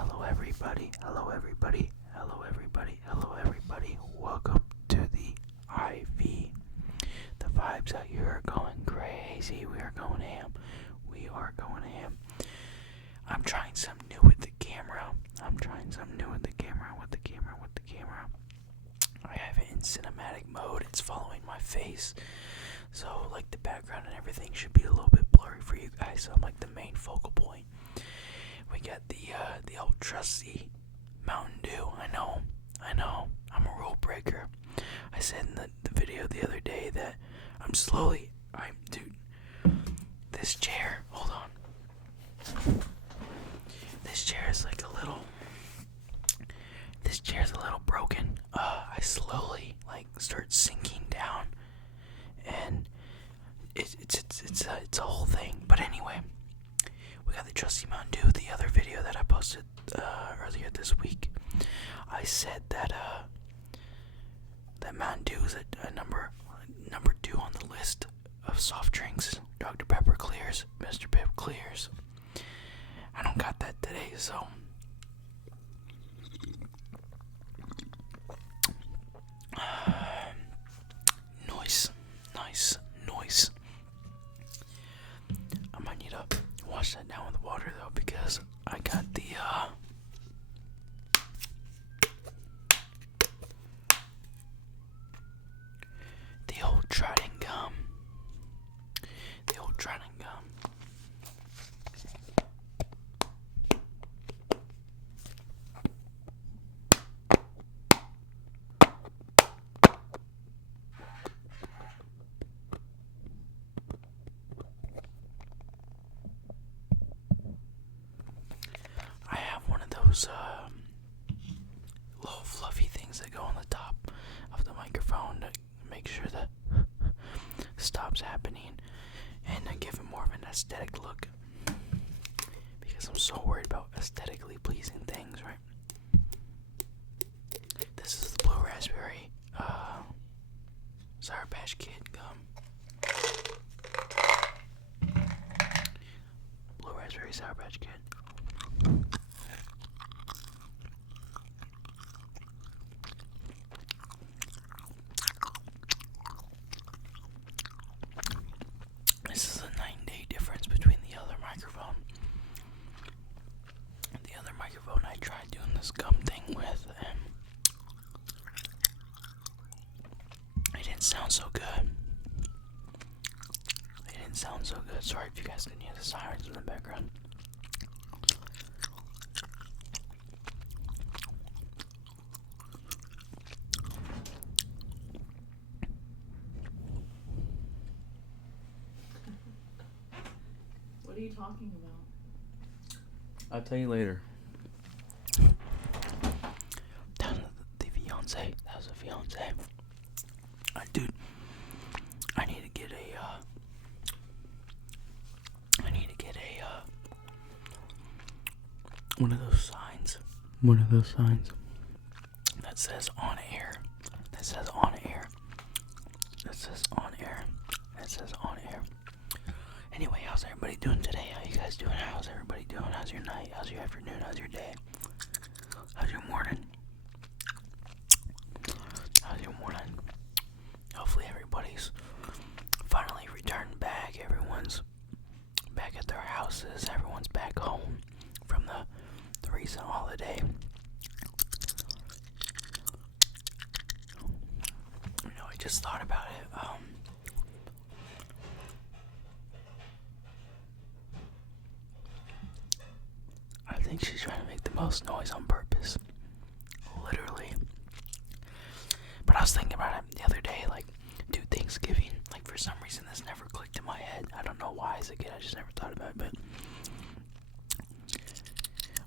Hello everybody, hello everybody, hello everybody, hello everybody. Welcome to the IV. The vibes out here are going crazy. We are going ham. I'm trying something new with the camera. I have it in cinematic mode. It's following my face. So like the background and everything should be a little bit blurry for you guys. So I'm like the main focal point. We got the old trusty Mountain Dew. I know, I'm a rule breaker. I said in the video the other day that dude, this chair, hold on. This chair is a little broken. I slowly start sinking down, and it's a whole thing. But anyway, we got the trusty Mountain Dew. The other video that I posted earlier this week, I said that Mountain Dew is a number 2 on the list of soft drinks. Dr. Pepper clears, Mr. Pibb clears. I don't got that today, so noise. I might need to wash that down with water though, because I got the old Trident gum. I have one of those little fluffy things that go on the top of the microphone to make sure that stops happening and give it more of an aesthetic look, because I'm so worried about aesthetically pleasing things, right? This is the blue raspberry Sour Patch Kid gum. Blue raspberry Sour Patch Kid. This is a 9-day difference between the other microphone. The other microphone I tried doing this gum thing with, and it didn't sound so good. Sorry if you guys can hear the sirens in the background. What are you talking about? I'll tell you later. That was a fiance. Dude, I need to get a one of those signs. That says on air. Anyway, how's everybody doing today? How you guys doing? How's everybody doing? How's your night? How's your afternoon? How's your day? How's your morning? Hopefully everybody's finally returned back. Everyone's back at their houses. Everyone's back home from the recent holiday. I just thought about it. I think she's trying to make the most noise on purpose. Literally. But I was thinking about it the other day, dude, Thanksgiving, for some reason this never clicked in my head. I don't know why as a kid, I just never thought about it, but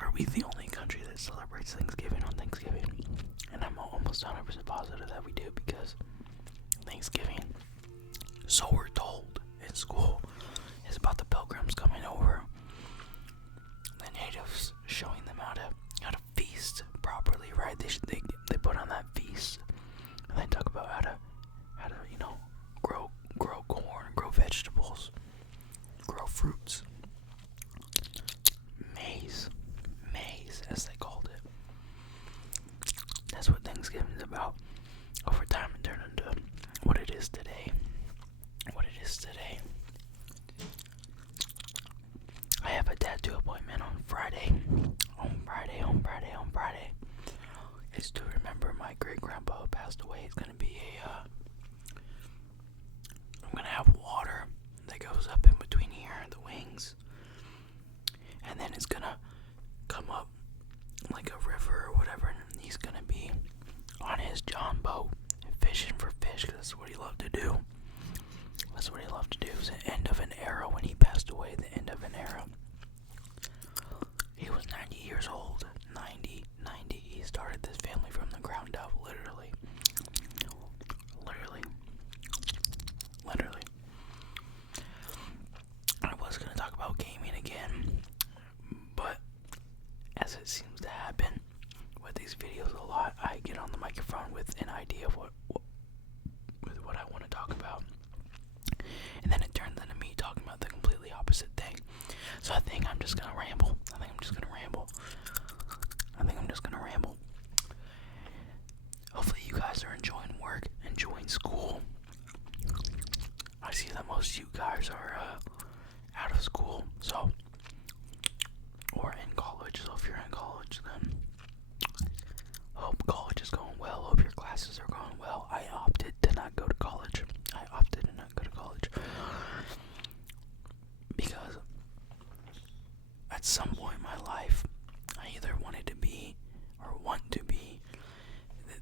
are we the only country that celebrates Thanksgiving on Thanksgiving? And I'm almost 100% positive that we do, because Thanksgiving, so we're told in school, is about the pilgrims coming over, the natives showing them how to feast properly, right? They put on that feast, and they talk about how to grow corn, grow vegetables, grow fruits. Maize as is to remember my great grandpa who passed away. It's gonna be I'm gonna have water that goes up in between here and the wings, and then it's gonna come up like a river or whatever, and he's gonna be on his John boat fishing for fish, because that's what he loved to do. That's what he loved to do. It was the end of an era when he passed away, the end of an era. He was 90 years old. 90. He started this family from the ground up, literally. I was going to talk about gaming again, but as it seems to happen with these videos a lot, I get on the microphone with an idea of what I want to talk about, and then it turns into me talking about the completely opposite thing. So I think I'm just gonna ramble. Hopefully you guys are enjoying work, enjoying school. I see that most of you guys are out of school, so, or in college. So if you're in college, then hope college is going well. Hope your classes are going well. I opted to not go to college. Because at some point in my life, I either wanted to be or want to be.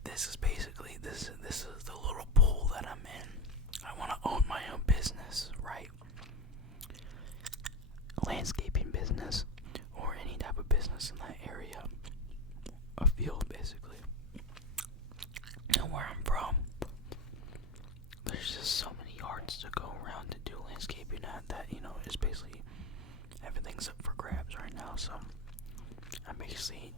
This is basically this is the little pool that I'm in. I want to own my own business, right? Landscaping business or any type of business in that area, a field basically. And where I'm from, there's just so many yards to go around to do landscaping at that, is basically everything's up for grabs right now. So I'm basically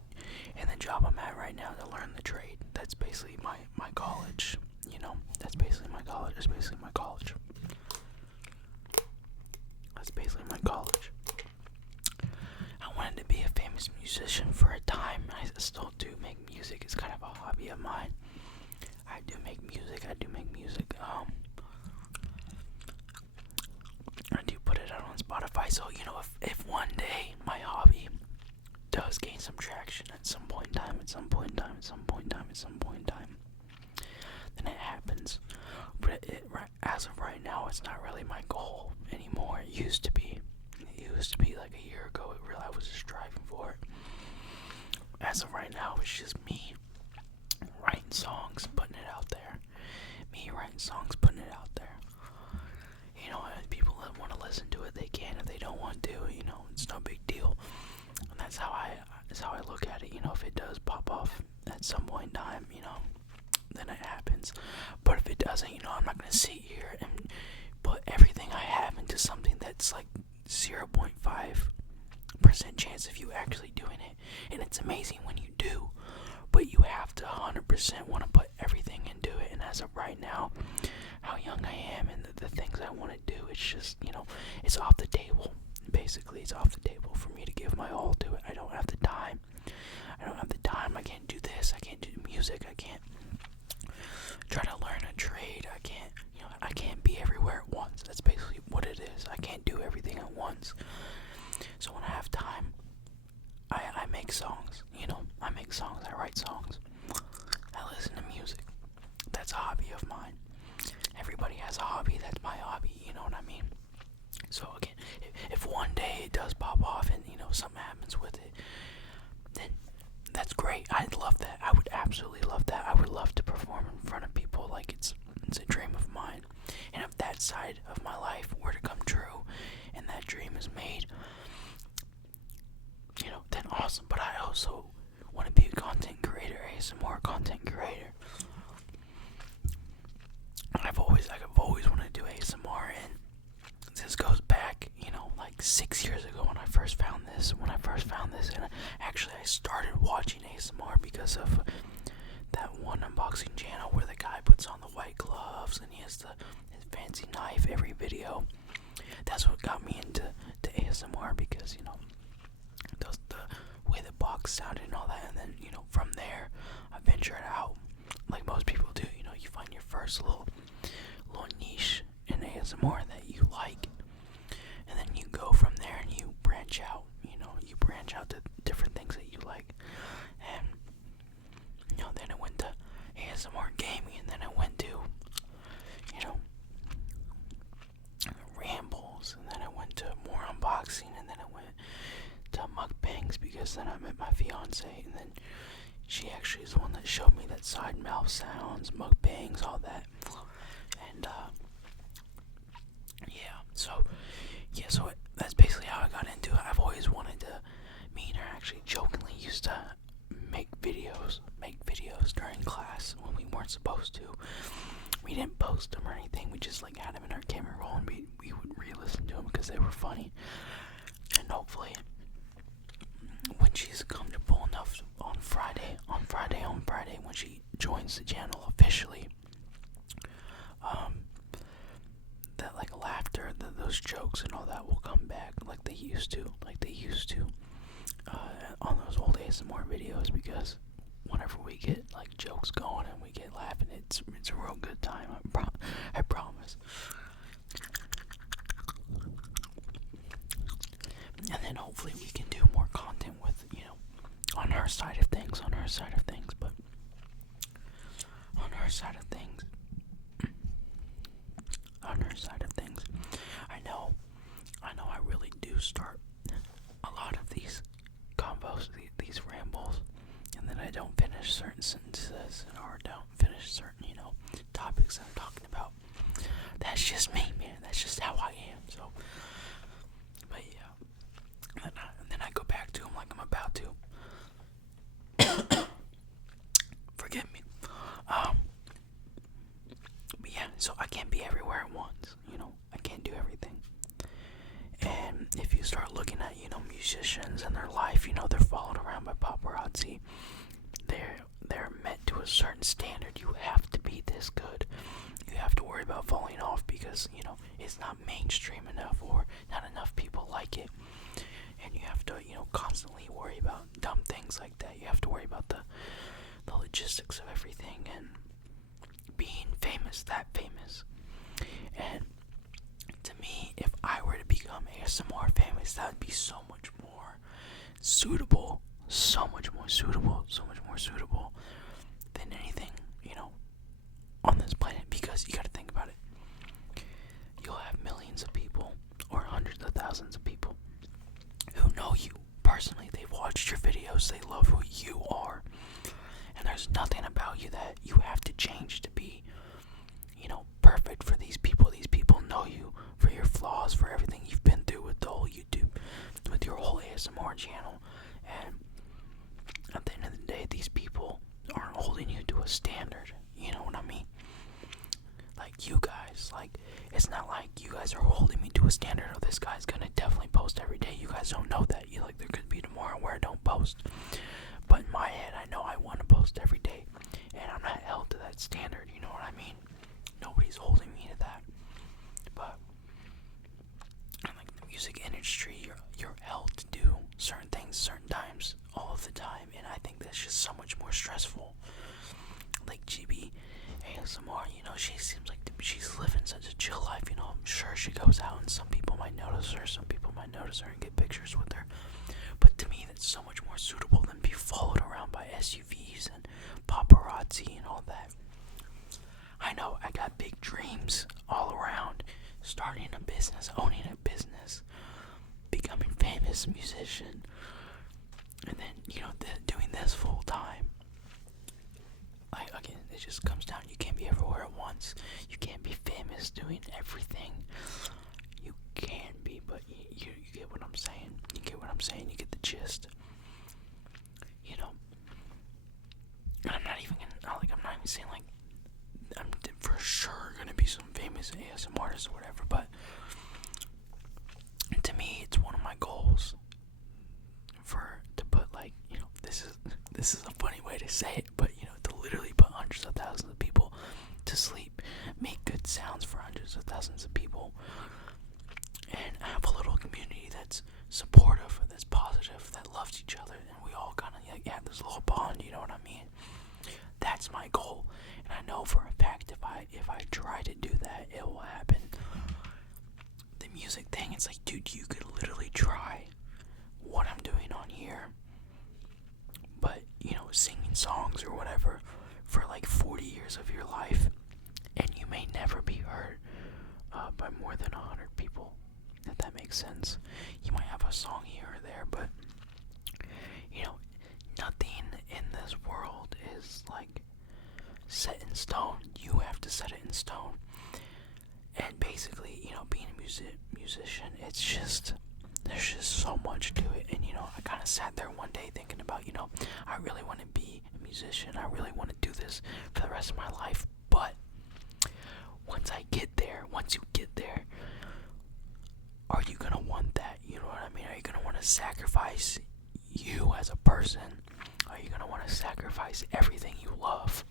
in the job I'm at right now to learn the trade. That's basically my college. That's basically my college. I wanted to be a famous musician for a time. I still do make music. It's kind of a hobby of mine. I do make music. I do put it out on Spotify. So, if one day my hobby does gain some traction at some point in time, then it happens. But as of right now, it's not really my goal anymore. It used to be. Like a year ago. I was just striving for it. As of right now, it's just me writing songs, putting it out there. People that want to listen to it, they can. If they don't want to, it's no big deal. And that's how I look at it. If it does pop off at some point in time, then it happens. But if it doesn't, I'm not gonna sit here and put everything I have into something that's like 0.5% chance of you actually doing it. And it's amazing when you do, but you have to 100% want to put everything into it. And as of right now, how young I am and the things I want to do, it's just, it's off the table. Basically, it's off the table for me to give my all to it. I don't have the time. I can't do this. I can't do music. I can't try to learn a trade. I can't be everywhere at once. That's basically what it is. I can't do everything at once. So when I have time, I make songs. I write songs. I listen to music. That's a hobby of mine. Everybody has a hobby. That's my hobby. You know what I mean? So again, if one day it does pop off and something happens with it, then that's great. I'd love that. I would absolutely love that. I would love to perform in front of people. Like it's a dream of mine. And if that side of my life were to come true and that dream is made, then awesome. But I also want to be a content creator, ASMR content creator. I've always wanted to do ASMR, and this goes back, like 6 years ago when I first found this. And actually I started watching ASMR because of that one unboxing channel where the guy puts on the white gloves and he has his fancy knife every video. That's what got me into ASMR, because the way the box sounded and all that. And then from there I ventured out like most people do. You find your first little niche in ASMR that you like, and then you go from there and you branch out. You branch out to different things that you like, and then it went to ASMR gaming, and then it went to, you know, rambles, and then it went to more unboxing, and then it went to mukbangs, because then I met my fiance, and then she actually is the one that showed me that side mouth sounds, mukbangs, all that. And so that's basically how I got into it. I've always wanted to. Me and her actually jokingly used to make videos during class when we weren't supposed to. We didn't post them or anything. We just like had them in our camera roll, and we would re-listen to them because they were funny. And hopefully, when she's comfortable enough on Friday, when she joins the channel officially, that like laughter, those jokes and all that will come back like they used to, on those old ASMR videos, because whenever we get like jokes going and we get laughing, it's a real good time. I promise. And then hopefully we can do more content with, on her side of things, but on her side of things, I really do start a lot of these combos, these rambles, and then I don't finish certain sentences, or don't finish certain, topics that I'm talking about. That's just me, man. That's just how I am. So, but yeah, and then I go back to them like I'm about to. Forgive me. But yeah, so I can't be everywhere at once. I can't do everything. And if you start looking at, musicians and their life, they're followed around by paparazzi. They're met to a certain standard. You have to be this good. You have to worry about falling off because, it's not mainstream enough, or not enough people like it. And you have to, constantly worry about dumb things like that. You have to worry about the logistics of everything and being famous, that famous. And to me, if I were to become ASMR famous, that would be so much more suitable than anything, on this planet. Because you gotta think about it. You'll have millions of people, or hundreds of thousands of people, who know you personally. They've watched your videos, they love who you are, and there's nothing about you that you have to change to be, perfect for these people. These people know you for your flaws, for everything you've been through with the whole YouTube, with your whole ASMR channel. And at the end of the day, these people aren't holding you to a standard. You know what I mean? Like you guys, it's not like you guys are holding me to a standard. Oh, this guy's gonna definitely post every day. You guys don't know that. There could be tomorrow where I don't post. But in my head, I know I want to post every day, and I'm not held to that standard. You know what I mean? Nobody's holding me to that. But like the music industry, you're held to do certain things certain times all of the time, and I think that's just so much more stressful. Like GB ASMR, she seems like she's living such a chill life. I'm sure she goes out and some people might notice her, and get pictures with her. But to me, that's so much more suitable than be followed around by SUVs and paparazzi and all that. I know I got big dreams all around, starting a business, owning a business, becoming famous musician, and then, doing this full time. Again, it just comes down, you can't be everywhere at once. You can't be famous doing everything. You can be, but you get what I'm saying. You get the gist. And I'm not even saying like I'm for sure gonna be some famous ASMR artist or whatever, but to me, it's one of my goals to put this is a funny way to say it, but to literally put hundreds of thousands of people to sleep, make good sounds for hundreds of thousands of people, and have a little community that's supportive, that's positive, that loves each other, and we all kind of have this little bond. You know what I mean? That's my goal, and I know for a fact if I try to do that, it will happen. The music thing, it's like, dude, you could literally try what I'm doing on here, but singing songs or whatever, for like 40 years of your life, and you may never be heard by more than 100 people, if that makes sense. You might have a song here or there, but you know, nothing in this world is like set in stone. You have to set it in stone. And basically, being a musician, it's just, there's just so much to it. And I kind of sat there one day thinking about, I really want to be a musician. I really want to do this for the rest of my life. But once you get there, are you gonna want that? You know what I mean? Are you gonna want to sacrifice you as a person? Are you gonna want to sacrifice everything you love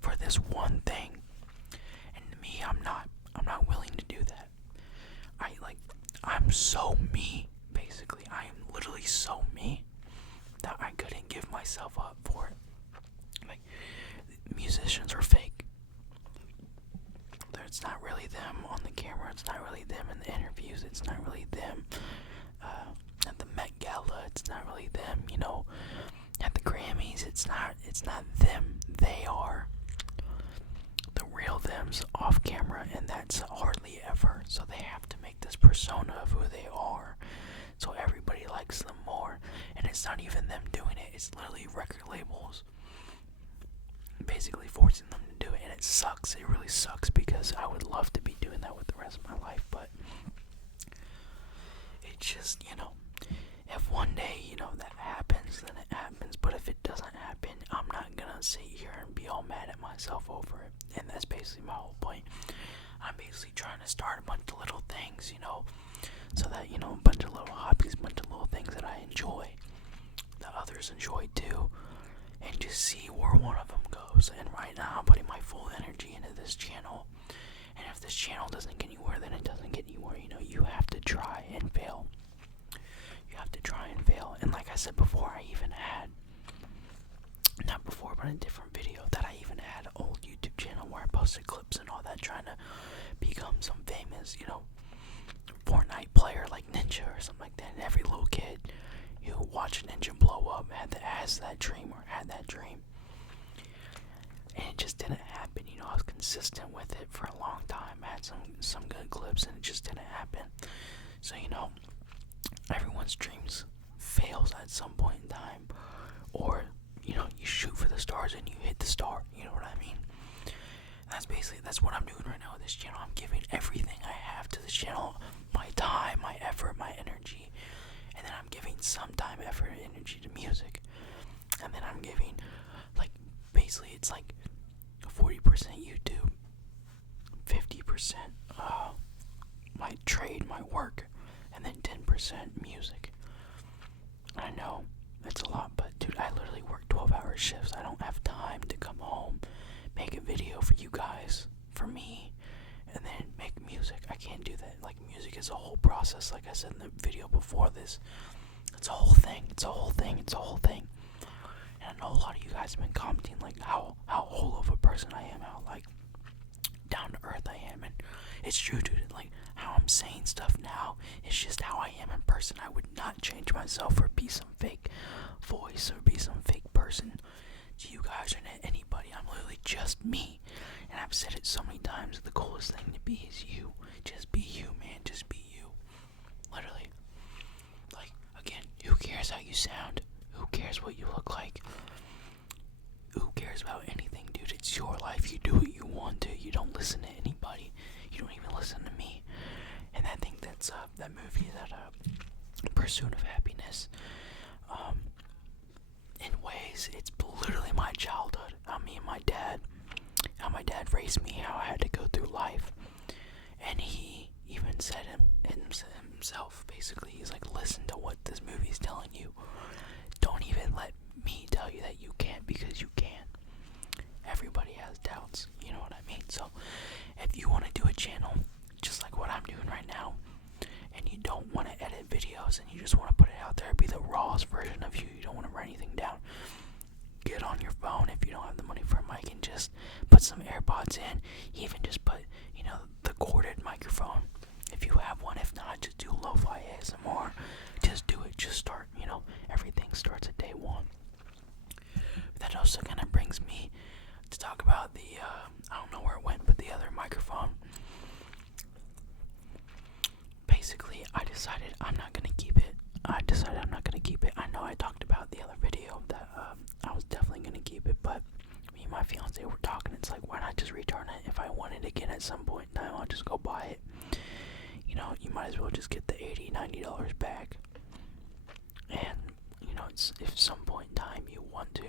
for this one thing? And to me, I'm not willing to do that. I'm so me, basically. I am literally so me that I couldn't give myself up for it. Like, musicians are fake. It's not really them on the camera. It's not really them in the interviews. It's not really them at the Met Gala. It's not really them, at the Grammys. It's not them. They are the real thems off camera, and that's hardly ever. So they have to make this persona of who they are, so everybody likes them more. And it's not even them doing it. It's literally record labels basically forcing them to do it, and it sucks. It really sucks, because I would love to be doing that with the rest of my life, but it just, if one day, that happens, then it happens. But if it doesn't happen, I'm not gonna sit here and be all mad at myself over it. And that's basically my whole point. I'm basically trying to start a bunch of little things, so that, a bunch of little hobbies, a bunch of little things that I enjoy, that others enjoy too, and just see where one of them goes. And right now, I'm putting my full energy into this channel. And if this channel doesn't get anywhere, then it doesn't get anywhere. You have to try and fail. You have to try and fail. And like I said before, I even had, not before, but in a different video, that I even had an old YouTube channel where I posted clips and all that, trying to become some famous, Fortnite player like Ninja or something like that. And every little kid who watched Ninja blow up has that dream, or had that dream. And it just didn't happen. I was consistent with it for a long time. I had some good clips, and it just didn't happen. So, everyone's dreams fails at some point in time. Or, you shoot for the stars and you hit the star. You know what I mean? That's what I'm doing right now with this channel. I'm giving everything I have to this channel. My time, my effort, my energy. And then I'm giving some time, effort, and energy to music. And then I'm giving, basically it's 40% YouTube, 50% my trade, my work, and then 10% music. I know, it's a lot, but dude, I literally work 12-hour shifts. I don't have time to come home, make a video for you guys, for me, and then make music. I can't do that. Music is a whole process, like I said in the video before this. It's a whole thing. And I know a lot of you guys have been commenting how whole of a person I am, how down to earth I am, and it's true, dude. How I'm saying stuff now is just how I am in person. I would not change myself or be some fake voice or be some fake person to you guys or to anybody. I'm literally just me, and I've said it so many times. The coolest thing to be is you. Just be you, man. Just be you. Literally. Again, who cares how you sound? Who cares what you look like? Who cares about anything, dude? It's your life. You do what you want to. You don't listen to anybody. You don't even listen to me. And I think that's that movie, that Pursuit of Happiness. In ways, it's literally my childhood. Me and my dad. How my dad raised me. How I had to go through life. And he even said himself, basically, he's listen to what this movie's telling you. Don't even let me tell you that you can't, because you can. Everybody has doubts, you know what I mean? So, if you want to do a channel, just like what I'm doing right now, and you don't want to edit videos, and you just want to put it out there, be the rawest version of you, you don't want to write anything down, get on your phone if you don't have the money for a mic, and just put some AirPods in, even just put, the corded microphone, if you have one. If not, just do lo-fi ASMR, just do it, just start, everything starts at day one. That also kind of brings me to about the I don't know where it went, but the other microphone. Basically, I decided I'm not gonna keep it. I know I talked about the other video that I was definitely gonna keep it, but me and my fiance were talking. It's like, why not just return it? If I want it again at some point in time, I'll just go buy it. You know, you might as well just get the $80-$90 back. And you know, if some point in time you want to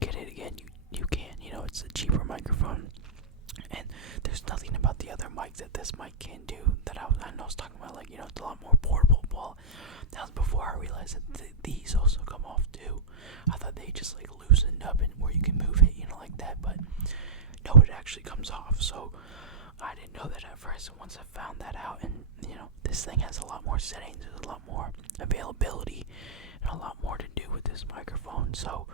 get it again, you can. You know, it's a cheaper microphone. And there's nothing about the other mic that this mic can do that I was talking about, like, you know, it's a lot more portable. Well, that was before I realized that these also come off too. I thought they just like loosened up and where you can move it, you know, like that, but no, it actually comes off. So I didn't know that at first, and once I found that out, and you know, this thing has a lot more settings, there's a lot more availability, and a lot more to do with this microphone. So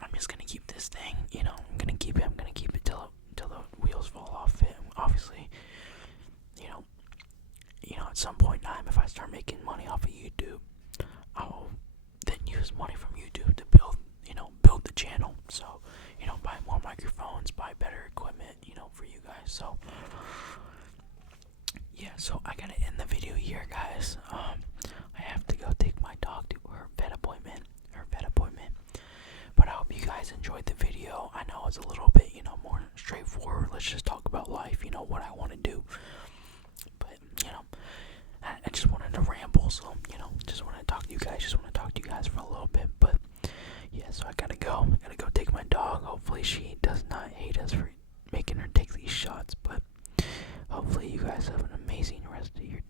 I'm just gonna keep this thing, you know. I'm gonna keep it till the wheels fall off it. Obviously, you know, at some point in time, if I start making money off of YouTube, I'll then use money from YouTube to build the channel. So, you know, buy more microphones, buy better equipment, you know, for you guys. So, yeah. So I gotta end the video here, guys. I have to go take my dog to her vet appointment. But I hope you guys enjoyed the video. I know it's a little bit, you know, more straightforward. Let's just talk about life, you know, what I want to do. But, you know, I just wanted to ramble, so, you know, just want to talk to you guys for a little bit. But, yeah, so I gotta go take my dog. Hopefully she does not hate us for making her take these shots. But hopefully you guys have an amazing rest of your